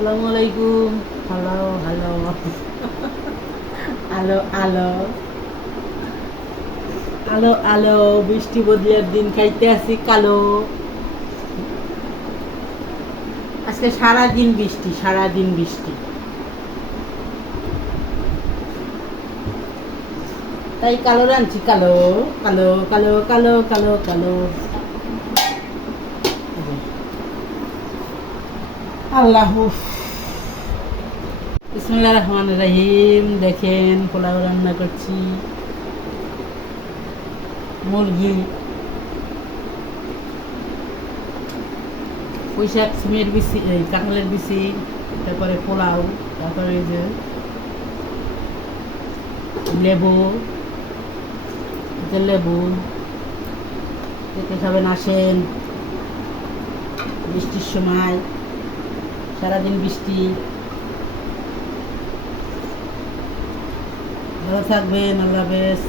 আসসালামু আলাইকুম। Hello hello আলো আলো আলো আলো বৃষ্টি বদলের দিন খাইতে আসি কালো। আজকে সারাদিন বৃষ্টি, সারাদিন বৃষ্টি, তাই কালো রাঁধছি। কালো কালো কালো কালো কালো কালো। আল্লাহ, বিসমিল্লাহির রহমানির রহিম। দেখেন পোলাও রান্না করছি, মুরগি, পুঁইশাক, সিমের বিচি, এই কাঁঠালের বিচি, তারপরে পোলাও, তারপরে এই যে লেবু, লেবু খেতে খাবেন, আসেন। বৃষ্টির সময়, সারাদিন বৃষ্টি। ভালো থাকবেন, আল্লাহ হাফেজ।